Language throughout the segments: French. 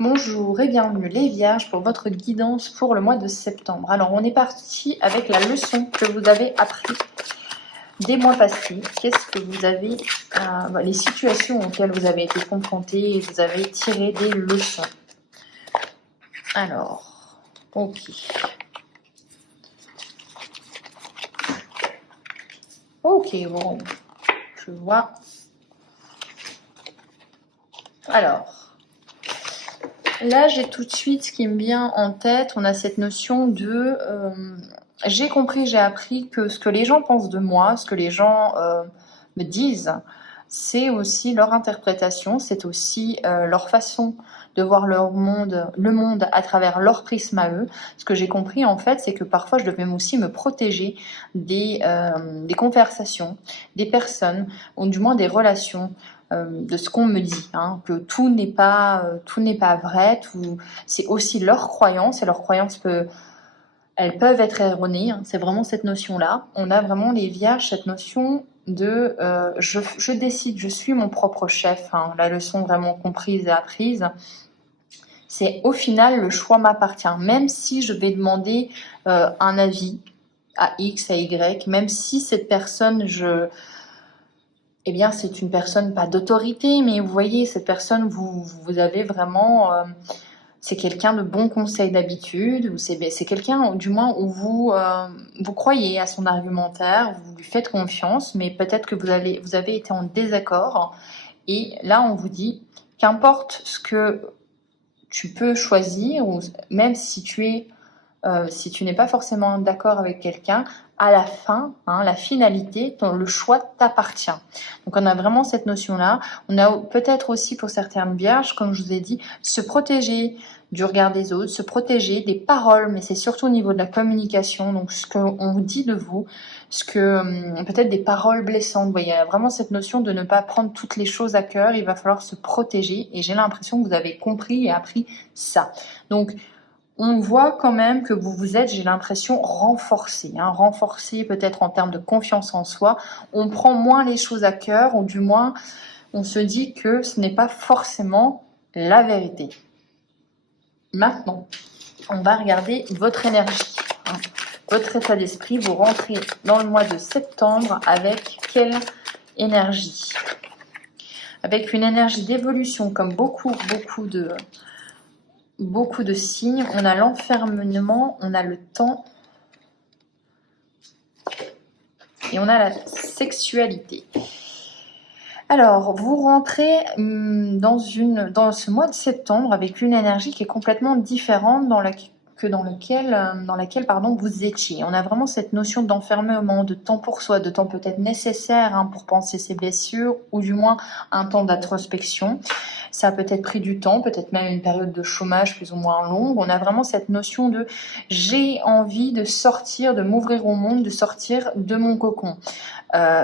Bonjour et bienvenue les Vierges pour votre guidance pour le mois de septembre. Alors on est parti avec la leçon que vous avez appris des mois passés. Qu'est-ce que vous avez, les situations auxquelles vous avez été confrontés et vous avez tiré des leçons. Alors, ok. Ok, bon, je vois. Alors, là j'ai tout de suite ce qui me vient en tête. On a cette notion de... j'ai compris, j'ai appris que ce que les gens pensent de moi, ce que les gens me disent, c'est aussi leur interprétation, c'est aussi leur façon de voir le monde à travers leur prisme à eux. Ce que j'ai compris en fait, c'est que parfois je devais aussi me protéger des conversations, des personnes, ou du moins des relations, de ce qu'on me dit, hein, que tout n'est pas vrai, c'est aussi leur croyance, et leur croyance elles peuvent être erronées, hein, c'est vraiment cette notion-là. On a vraiment les Vierges, cette notion de je décide, je suis mon propre chef, hein, la leçon vraiment comprise et apprise. C'est au final, le choix m'appartient, même si je vais demander un avis à X, à Y, même si cette personne, eh bien, c'est une personne pas d'autorité, mais vous voyez, cette personne, vous avez vraiment... c'est quelqu'un de bon conseil d'habitude, c'est quelqu'un du moins où vous croyez à son argumentaire, vous lui faites confiance, mais peut-être que vous avez été en désaccord. Et là, on vous dit, qu'importe ce que tu peux choisir, ou même si tu n'es pas forcément d'accord avec quelqu'un, à la fin, hein, la finalité, le choix t'appartient. Donc on a vraiment cette notion-là. On a peut-être aussi pour certaines vierges, comme je vous ai dit, se protéger du regard des autres, se protéger des paroles, mais c'est surtout au niveau de la communication, donc ce qu'on vous dit de vous, peut-être des paroles blessantes. Vous voyez, il y a vraiment cette notion de ne pas prendre toutes les choses à cœur, il va falloir se protéger, et j'ai l'impression que vous avez compris et appris ça. Donc, on voit quand même que vous vous êtes, j'ai l'impression, renforcé. Hein, renforcé peut-être en termes de confiance en soi. On prend moins les choses à cœur, ou du moins, on se dit que ce n'est pas forcément la vérité. Maintenant, on va regarder votre énergie. Hein, votre état d'esprit. Vous rentrez dans le mois de septembre avec quelle énergie? Avec une énergie d'évolution, comme beaucoup de signes. On a l'enfermement, on a le temps et on a la sexualité. Alors, vous rentrez dans ce mois de septembre avec une énergie qui est complètement différente dans laquelle vous étiez. On a vraiment cette notion d'enfermement, de temps pour soi, de temps peut-être nécessaire, hein, pour penser ses blessures, ou du moins un temps d'introspection. Ça a peut-être pris du temps, peut-être même une période de chômage plus ou moins longue. On a vraiment cette notion de j'ai envie de sortir, de m'ouvrir au monde, de sortir de mon cocon.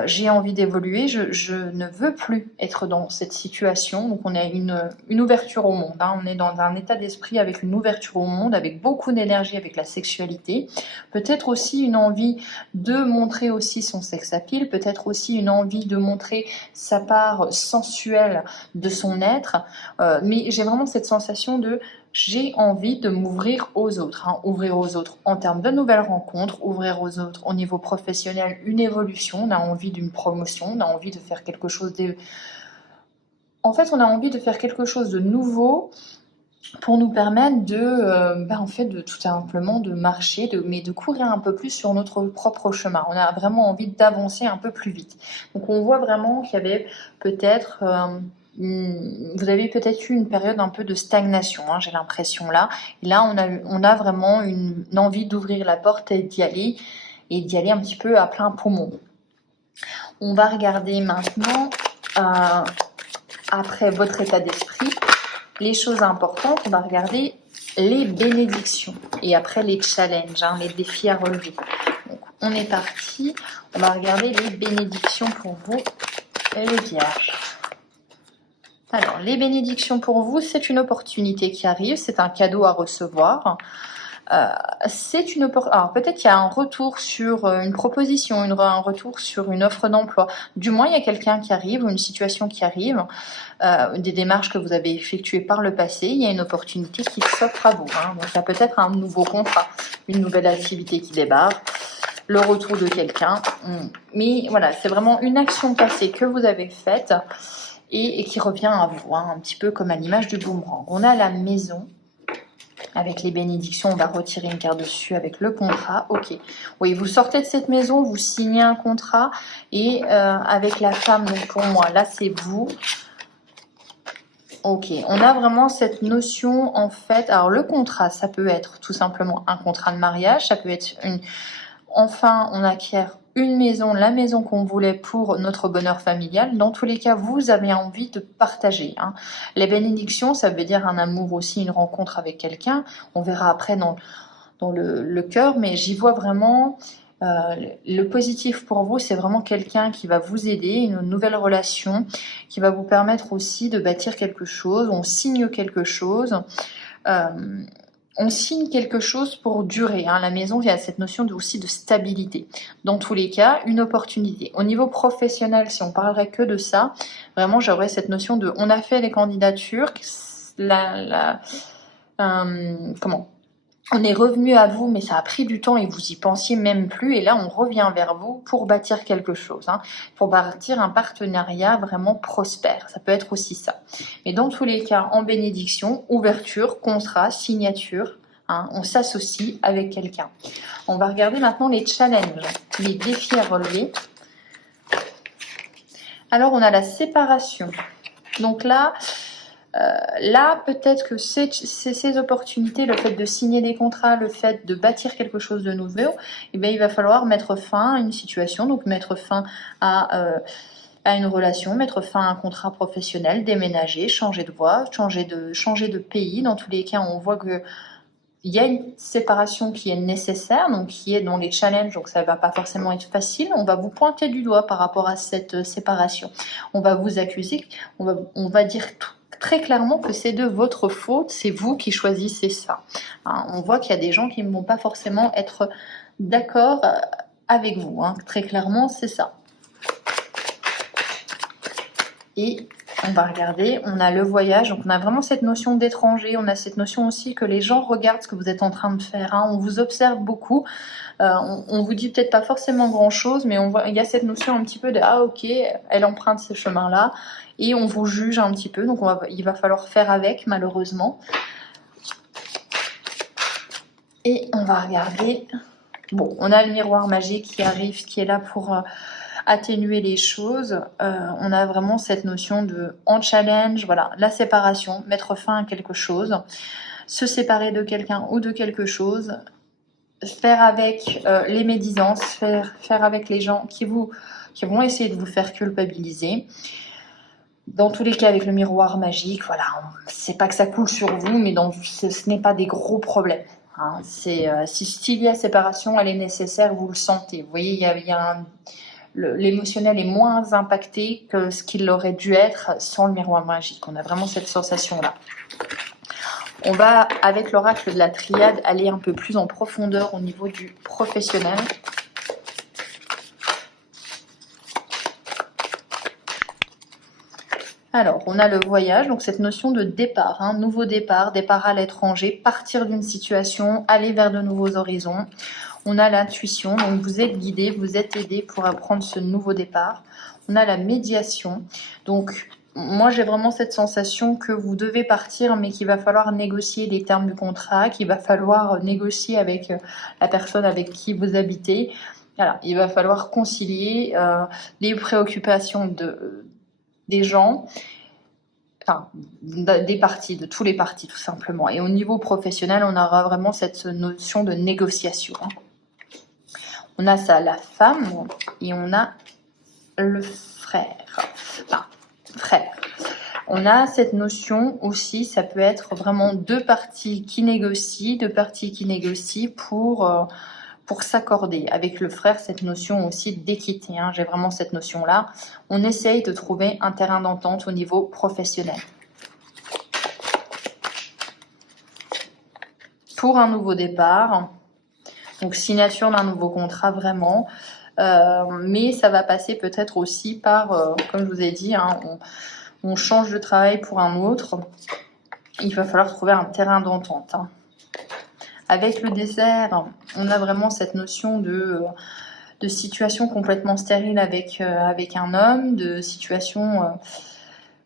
J'ai envie d'évoluer, je ne veux plus être dans cette situation. Donc on a une ouverture au monde, hein. On est dans un état d'esprit avec une ouverture au monde, avec beaucoup d'énergie, avec la sexualité. Peut-être aussi une envie de montrer aussi son sex appeal, peut-être aussi une envie de montrer sa part sensuelle de son être. Mais j'ai vraiment cette sensation de j'ai envie de m'ouvrir aux autres, hein. Ouvrir aux autres en termes de nouvelles rencontres, ouvrir aux autres au niveau professionnel, une évolution, on a envie d'une promotion, on a envie de faire quelque chose En fait, on a envie de faire quelque chose de nouveau pour nous permettre de tout simplement de marcher, mais de courir un peu plus sur notre propre chemin. On a vraiment envie d'avancer un peu plus vite. Donc on voit vraiment qu'il y avait peut-être... vous avez peut-être eu une période un peu de stagnation, hein, j'ai l'impression là. Et là, on a vraiment une envie d'ouvrir la porte et d'y aller un petit peu à plein poumon. On va regarder maintenant, après votre état d'esprit, les choses importantes. On va regarder les bénédictions et après les challenges, hein, les défis à relever. Donc, on est parti. On va regarder les bénédictions pour vous, les vierges. Alors, les bénédictions pour vous, c'est une opportunité qui arrive, c'est un cadeau à recevoir. C'est une opportunité. Alors peut-être qu'il y a un retour sur une proposition, un retour sur une offre d'emploi. Du moins, il y a quelqu'un qui arrive ou une situation qui arrive, des démarches que vous avez effectuées par le passé. Il y a une opportunité qui s'offre à vous. Donc il y a peut-être un nouveau contrat, une nouvelle activité qui débarque, le retour de quelqu'un. Mais voilà, c'est vraiment une action passée que vous avez faite et qui revient à vous, un petit peu comme à l'image du boomerang. On a la maison. Avec les bénédictions, on va retirer une carte dessus avec le contrat. Ok. Oui, vous sortez de cette maison, vous signez un contrat. Et avec la femme, donc pour moi, là c'est vous. Ok. On a vraiment cette notion en fait. Alors le contrat, ça peut être tout simplement un contrat de mariage. Ça peut être une... Enfin, on acquiert une maison, la maison qu'on voulait pour notre bonheur familial. Dans tous les cas, vous avez envie de partager. Les bénédictions, ça veut dire un amour aussi, une rencontre avec quelqu'un. On verra après dans le cœur, mais j'y vois vraiment le positif pour vous. C'est vraiment quelqu'un qui va vous aider, une nouvelle relation qui va vous permettre aussi de bâtir quelque chose. On signe quelque chose. On signe quelque chose pour durer. La maison, il y a cette notion aussi de stabilité. Dans tous les cas, une opportunité. Au niveau professionnel, si on parlerait que de ça, vraiment, j'aurais cette notion de... On a fait les candidatures, comment on est revenu à vous, mais ça a pris du temps et vous y pensiez même plus. Et là, on revient vers vous pour bâtir quelque chose, pour bâtir un partenariat vraiment prospère. Ça peut être aussi ça. Mais dans tous les cas, en bénédiction, ouverture, contrat, signature, on s'associe avec quelqu'un. On va regarder maintenant les challenges, les défis à relever. Alors, on a la séparation. Donc là... peut-être que c'est ces opportunités, le fait de signer des contrats, le fait de bâtir quelque chose de nouveau, il va falloir mettre fin à une situation, donc mettre fin à une relation, mettre fin à un contrat professionnel, déménager, changer de voie, changer de pays. Dans tous les cas, on voit que il y a une séparation qui est nécessaire, donc qui est dans les challenges, donc ça ne va pas forcément être facile. On va vous pointer du doigt par rapport à cette séparation. On va vous accuser, on va dire très clairement que c'est de votre faute, c'est vous qui choisissez ça. On voit qu'il y a des gens qui ne vont pas forcément être d'accord avec vous. Très clairement, c'est ça. Et on va regarder, on a le voyage, donc on a vraiment cette notion d'étranger, on a cette notion aussi que les gens regardent ce que vous êtes en train de faire, on vous observe beaucoup, on vous dit peut-être pas forcément grand chose, mais il y a cette notion un petit peu de ah ok, elle emprunte ce chemin-là, et on vous juge un petit peu, donc il va falloir faire avec malheureusement. Et on va regarder, bon, on a le miroir magique qui arrive, qui est là pour... atténuer les choses, on a vraiment cette notion de en challenge, voilà, la séparation, mettre fin à quelque chose, se séparer de quelqu'un ou de quelque chose, faire avec les médisances, faire avec les gens qui vont essayer de vous faire culpabiliser. Dans tous les cas, avec le miroir magique, voilà, c'est pas que ça coule sur vous, mais ce n'est pas des gros problèmes. S'il y a séparation, elle est nécessaire, vous le sentez. Vous voyez, il y a l'émotionnel est moins impacté que ce qu'il aurait dû être sans le miroir magique. On a vraiment cette sensation-là. On va, avec l'oracle de la triade, aller un peu plus en profondeur au niveau du professionnel. Alors, on a le voyage, donc cette notion de départ, nouveau départ à l'étranger, partir d'une situation, aller vers de nouveaux horizons. On a l'intuition, donc vous êtes guidé, vous êtes aidé pour apprendre ce nouveau départ. On a la médiation, donc moi j'ai vraiment cette sensation que vous devez partir, mais qu'il va falloir négocier les termes du contrat, qu'il va falloir négocier avec la personne avec qui vous habitez. Voilà, il va falloir concilier les préoccupations des gens, enfin des partis, de tous les partis tout simplement. Et au niveau professionnel, on aura vraiment cette notion de négociation. On a ça, la femme, et on a le frère. Enfin, frère. On a cette notion aussi, ça peut être vraiment deux parties qui négocient pour s'accorder. Avec le frère, cette notion aussi d'équité. J'ai vraiment cette notion-là. On essaye de trouver un terrain d'entente au niveau professionnel. pour un nouveau départ. Donc signature d'un nouveau contrat vraiment. Mais ça va passer peut-être aussi par, comme je vous ai dit, hein, on change de travail pour un autre. Il va falloir trouver un terrain d'entente. Hein. Avec le désert, on a vraiment cette notion de situation complètement stérile avec un homme, de situation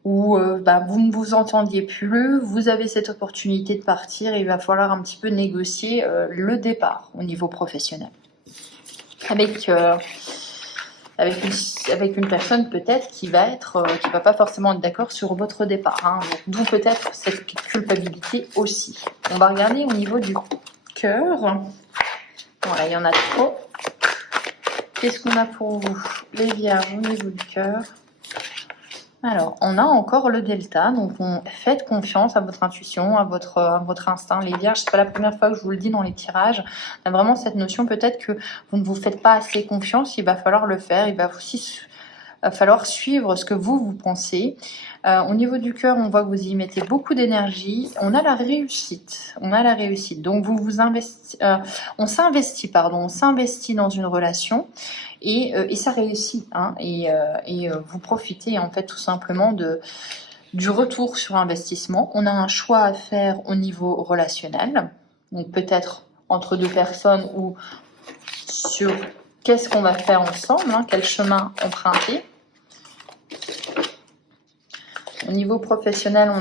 où vous ne vous entendiez plus, vous avez cette opportunité de partir, il va falloir un petit peu négocier le départ au niveau professionnel. Avec une personne peut-être qui va pas forcément être d'accord sur votre départ. Hein. D'où peut-être cette culpabilité aussi. On va regarder au niveau du cœur. Voilà, il y en a trop. Qu'est-ce qu'on a pour vous, les vierges, au niveau du cœur? Alors, on a encore le delta, donc faites confiance à votre intuition, à votre instinct. Les vierges, c'est pas la première fois que je vous le dis dans les tirages. On a vraiment cette notion, peut-être que vous ne vous faites pas assez confiance, il va falloir le faire, il va aussi falloir suivre ce que vous pensez. Au niveau du cœur, on voit que vous y mettez beaucoup d'énergie. On a la réussite. Donc, on s'investit dans une relation. Et ça réussit, hein, vous profitez en fait tout simplement du retour sur investissement. On a un choix à faire au niveau relationnel, donc peut-être entre deux personnes ou sur qu'est-ce qu'on va faire ensemble, hein, quel chemin emprunter. Au niveau professionnel,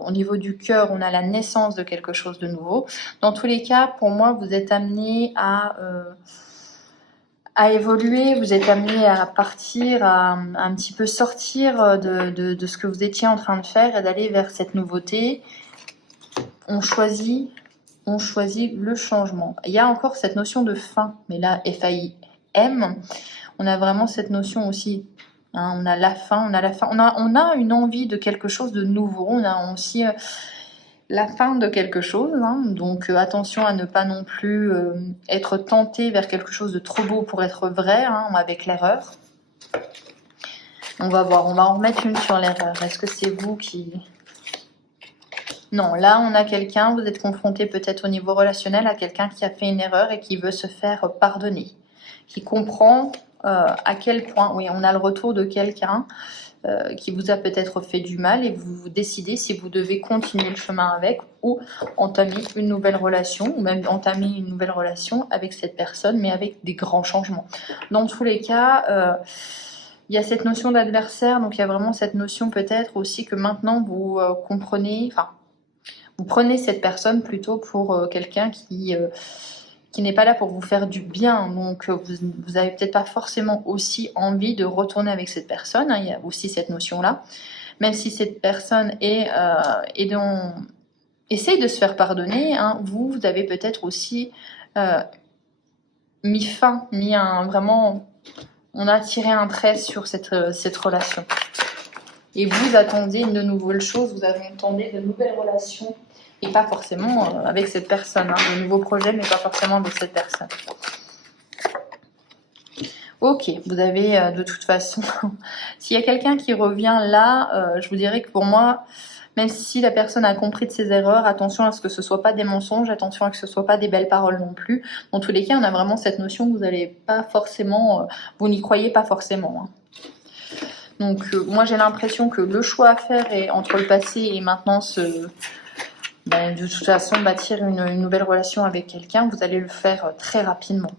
au niveau du cœur, on a la naissance de quelque chose de nouveau. Dans tous les cas, pour moi, vous êtes amené à évoluer, vous êtes amené à partir, à un petit peu sortir de ce que vous étiez en train de faire et d'aller vers cette nouveauté. On choisit le changement. Il y a encore cette notion de fin, mais là, F-A-I-M, on a vraiment cette notion aussi. Hein, on a la fin, on a une envie de quelque chose de nouveau, on a aussi la fin de quelque chose, hein. Donc attention à ne pas non plus être tenté vers quelque chose de trop beau pour être vrai, hein, avec l'erreur. On va voir, on va en remettre une sur l'erreur. Est-ce que c'est vous qui... Non, là on a quelqu'un, vous êtes confronté peut-être au niveau relationnel à quelqu'un qui a fait une erreur et qui veut se faire pardonner, qui comprend à quel point, oui, on a le retour de quelqu'un qui vous a peut-être fait du mal et vous décidez si vous devez continuer le chemin avec ou entamer une nouvelle relation ou même entamer une nouvelle relation avec cette personne mais avec des grands changements. Dans tous les cas, il y a cette notion d'adversaire, donc il y a vraiment cette notion peut-être aussi que maintenant vous comprenez, enfin vous prenez cette personne plutôt pour quelqu'un qui n'est pas là pour vous faire du bien, donc vous n'avez peut-être pas forcément aussi envie de retourner avec cette personne, hein, il y a aussi cette notion-là, même si cette personne essaye de se faire pardonner, hein, vous avez peut-être aussi vraiment, on a tiré un trait sur cette relation. Et vous attendez de nouvelles choses, vous attendez de nouvelles relations, et pas forcément avec cette personne, hein, de nouveaux projets, mais pas forcément avec cette personne. Ok, vous avez de toute façon, s'il y a quelqu'un qui revient là, je vous dirais que pour moi, même si la personne a compris de ses erreurs, attention à ce que ce ne soit pas des mensonges, attention à ce que ce ne soit pas des belles paroles non plus. Dans tous les cas, on a vraiment cette notion que vous n'allez pas forcément, vous n'y croyez pas forcément. Hein. Donc moi j'ai l'impression que le choix à faire est entre le passé et maintenant de toute façon bâtir une nouvelle relation avec quelqu'un, vous allez le faire très rapidement.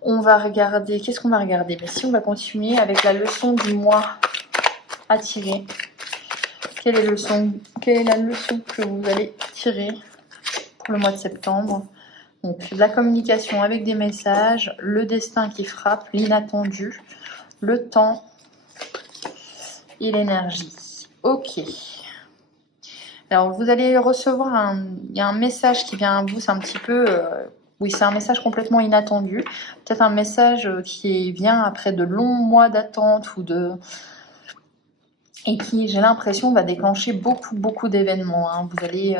On va regarder, qu'est-ce qu'on va regarder? Si on va continuer avec la leçon du mois à tirer. Quelle est la leçon que vous allez tirer pour le mois de septembre? Donc la communication avec des messages, le destin qui frappe, l'inattendu, le temps et l'énergie. Ok. Alors vous allez recevoir il y a un message qui vient à vous, c'est un petit peu... oui, c'est un message complètement inattendu. Peut-être un message qui vient après de longs mois d'attente et qui, j'ai l'impression, va déclencher beaucoup d'événements. Hein. Vous allez...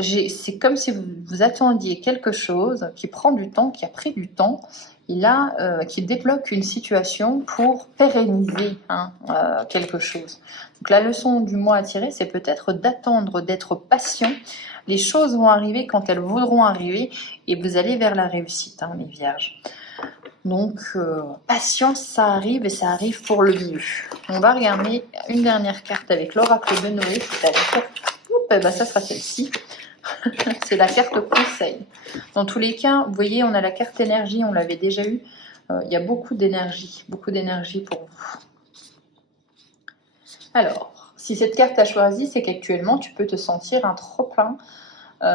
C'est comme si vous attendiez quelque chose qui prend du temps, qui a pris du temps, et là, qui débloque une situation pour pérenniser quelque chose. Donc la leçon du mois à tirer, c'est peut-être d'attendre, d'être patient. Les choses vont arriver quand elles voudront arriver, et vous allez vers la réussite, les vierges. Donc, patience, ça arrive, et ça arrive pour le mieux. On va regarder une dernière carte avec l'oracle de Noé, c'est-à-dire, ça sera celle-ci. C'est la carte conseil. Dans tous les cas, vous voyez, on a la carte énergie, on l'avait déjà eu. Il y a beaucoup d'énergie pour vous. Alors, si cette carte a choisi, c'est qu'actuellement, tu peux te sentir un trop-plein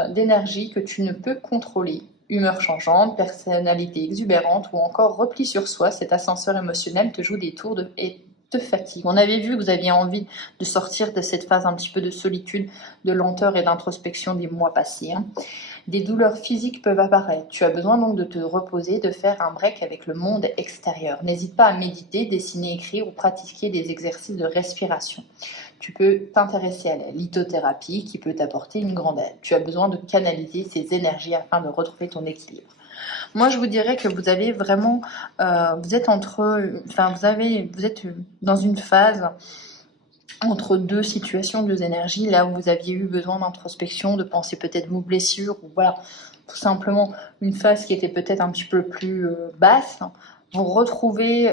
d'énergie que tu ne peux contrôler. Humeur changeante, personnalité exubérante ou encore repli sur soi, cet ascenseur émotionnel te joue des tours et te fatigue. On avait vu que vous aviez envie de sortir de cette phase un petit peu de solitude, de lenteur et d'introspection des mois passés. Des douleurs physiques peuvent apparaître. Tu as besoin donc de te reposer, de faire un break avec le monde extérieur. N'hésite pas à méditer, dessiner, écrire ou pratiquer des exercices de respiration. Tu peux t'intéresser à la lithothérapie qui peut t'apporter une grande aide. Tu as besoin de canaliser ces énergies afin de retrouver ton équilibre. Moi, je vous dirais que vous avez vraiment, vous êtes dans une phase entre deux situations, deux énergies, là où vous aviez eu besoin d'introspection, de penser peut-être vos blessures, ou voilà, tout simplement une phase qui était peut-être un petit peu plus basse. Vous retrouvez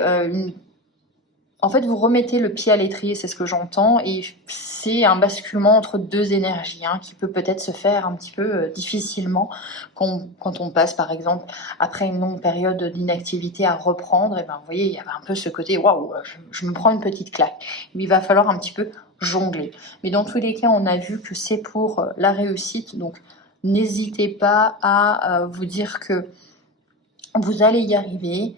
en fait, vous remettez le pied à l'étrier, c'est ce que j'entends, et c'est un basculement entre deux énergies qui peut peut-être se faire un petit peu difficilement quand on passe, par exemple, après une longue période d'inactivité à reprendre. Et ben, vous voyez, il y avait un peu ce côté, waouh, je me prends une petite claque. Il va falloir un petit peu jongler. Mais dans tous les cas, on a vu que c'est pour la réussite, donc n'hésitez pas à vous dire que vous allez y arriver,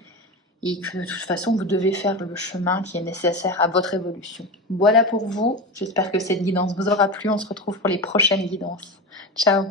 et que de toute façon, vous devez faire le chemin qui est nécessaire à votre évolution. Voilà pour vous. J'espère que cette guidance vous aura plu. On se retrouve pour les prochaines guidances. Ciao!